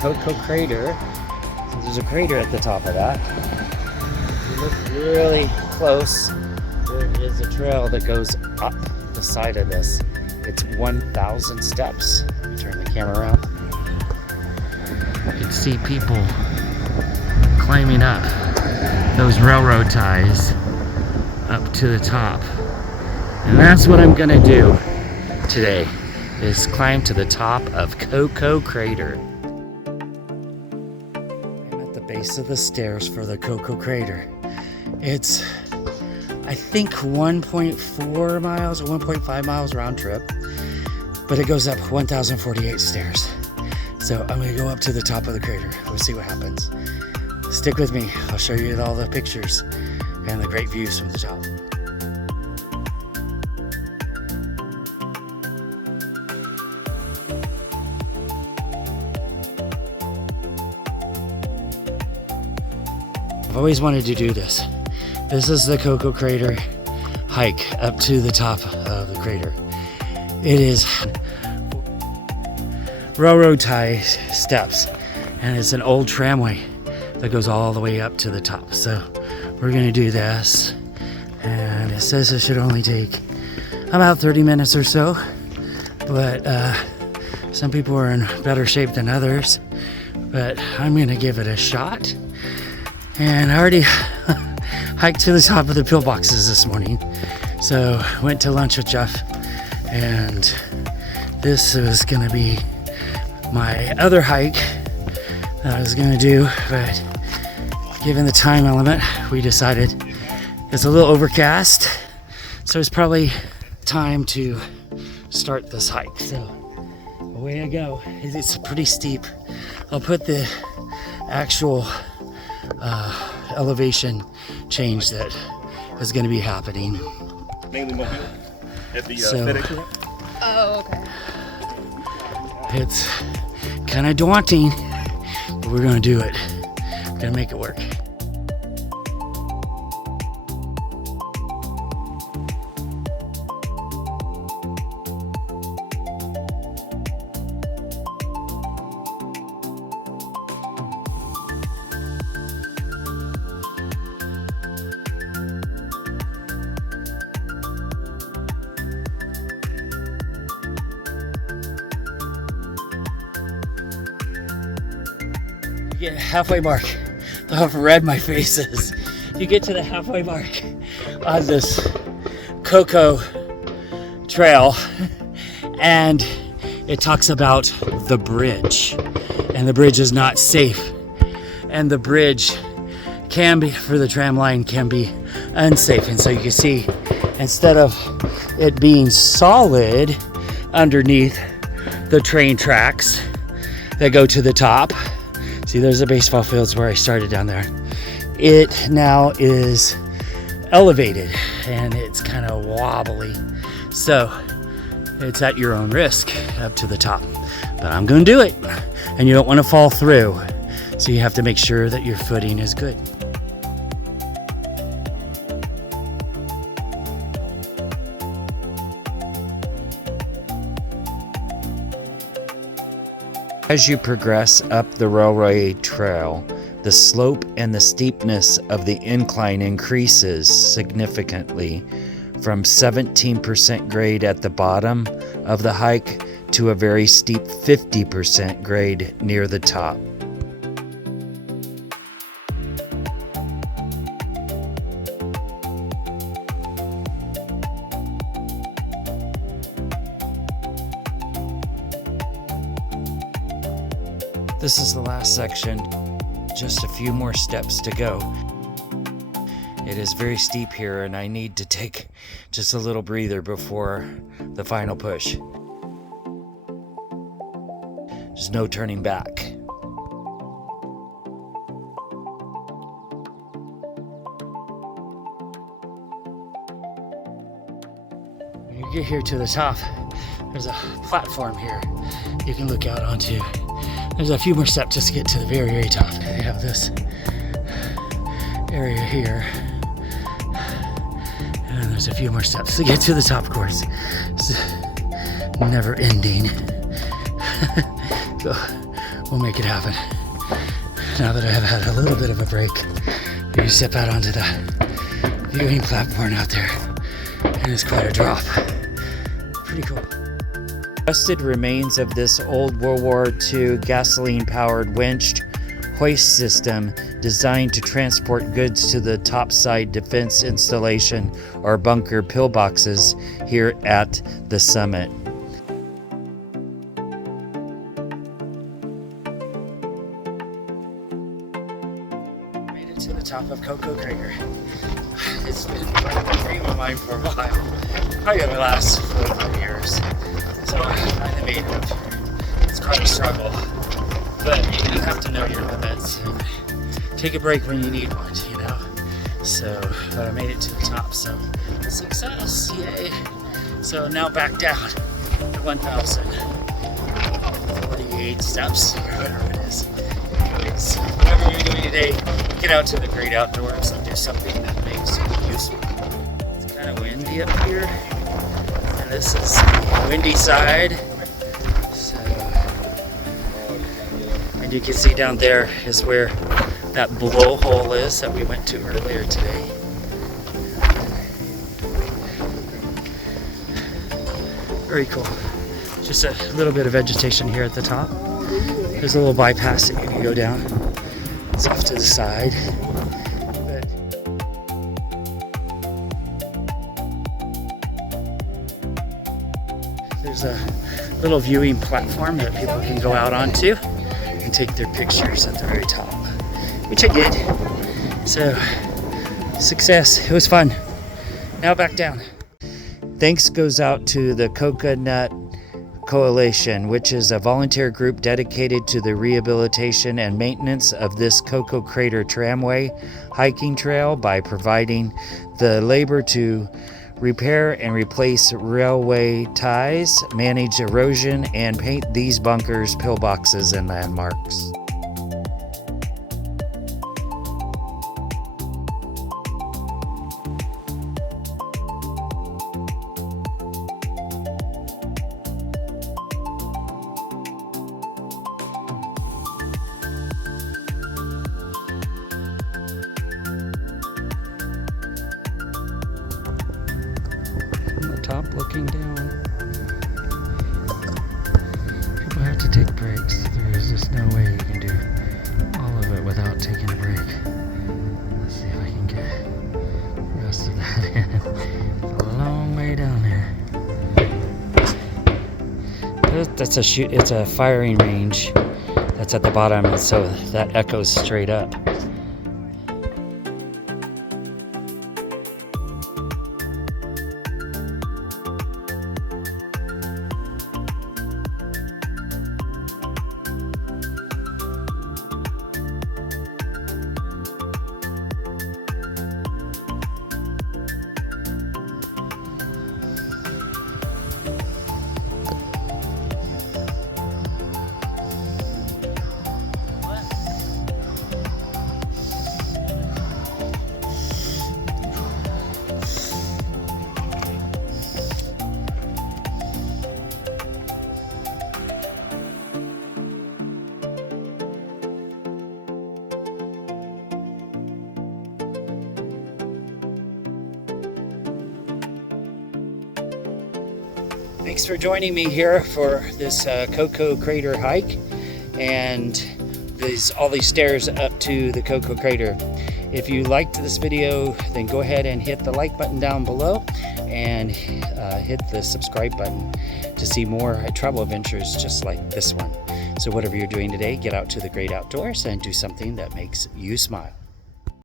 Koko Crater. So there's a crater at the top of that. If you look really close, there is a trail that goes up the side of this. It's 1,000 steps. Let me turn the camera around. You can see people climbing up those railroad ties up to the top. And that's what I'm gonna do today, is climb to the top of Koko Crater. I'm at the base of the stairs for the Koko Crater. It's, I think, 1.4 miles or 1.5 miles round trip, but it goes up 1,048 stairs. So I'm gonna go up to the top of the crater. We'll see what happens. Stick with me. I'll show you all the pictures and the great views from the top. I've always wanted to do this. This is the Koko Crater hike up to the top of the crater. It is railroad tie steps, and it's an old tramway that goes all the way up to the top. So we're gonna do this, and it says it should only take about 30 minutes or so, but some people are in better shape than others, but I'm gonna give it a shot. And I already hiked to the top of the pillboxes this morning, so went to lunch with Jeff, and this was gonna be my other hike that I was gonna do, but given the time element, we decided it's a little overcast, so it's probably time to start this hike. So away I go. It's pretty steep. I'll put the actual elevation change that is going to be happening. Mainly mobile at the So- FedEx. Oh, okay. It's kind of daunting, but we're going to do it. We're going to make it work. You get halfway mark. How red my face is. You get to the halfway mark on this Koko trail, and it talks about the bridge, and the bridge is not safe, and the bridge can be, for the tram line, can be unsafe. And so you can see, instead of it being solid underneath the train tracks that go to the top, see, there's the baseball fields where I started down there. It now is elevated and it's kind of wobbly. So it's at your own risk up to the top. But I'm going to do it. And you don't want to fall through. So you have to make sure that your footing is good. As you progress up the railway trail, the slope and the steepness of the incline increases significantly from 17% grade at the bottom of the hike to a very steep 50% grade near the top. This is the last section, just a few more steps to go. It is very steep here and I need to take just a little breather before the final push. There's no turning back. When you get here to the top, there's a platform here you can look out onto. There's a few more steps just to get to the very, very top. They have this area here. And there's a few more steps to get to the top course. It's never ending. So we'll make it happen. Now that I have had a little bit of a break, you step out onto the viewing platform out there, and it's quite a drop. Pretty cool. Rusted remains of this old World War II gasoline-powered winched hoist system designed to transport goods to the topside defense installation or bunker pillboxes here at the summit. Made it to the top of Koko Crater. It's been a dream of mine for a while. Probably gonna last 4 years. So I finally made it up here. It's quite a struggle, but you do have to know your limits and take a break when you need one, you know? So, but I made it to the top, so success, yay. So now back down to 1,048 steps, or whatever it is. Anyways, whatever you're doing today, get out to the great outdoors and do something that makes you useful. It's kind of windy up here, and this is the windy side. So, and you can see down there is where that blowhole is that we went to earlier today. Very cool. Just a little bit of vegetation here at the top. There's a little bypass that you can go down. It's off to the side. But there's a little viewing platform that people can go out onto and take their pictures at the very top, which I did. So, success. It was fun. Now back down. Thanks goes out to the Coconut Coalition, which is a volunteer group dedicated to the rehabilitation and maintenance of this Koko Crater Tramway hiking trail by providing the labor to repair and replace railway ties, manage erosion, and paint these bunkers, pillboxes, and landmarks. From the top looking down. People have to take breaks. There is just no way you can do all of it without taking a break. Let's see if I can get the rest of that in. It's a long way down there. That's a shoot. It's a firing range that's at the bottom, and so that echoes straight up. Thanks for joining me here for this Koko Crater hike and all these stairs up to the Koko Crater. If you liked this video, then go ahead and hit the like button down below and hit the subscribe button to see more travel adventures just like this one. So whatever you're doing today, get out to the great outdoors and do something that makes you smile.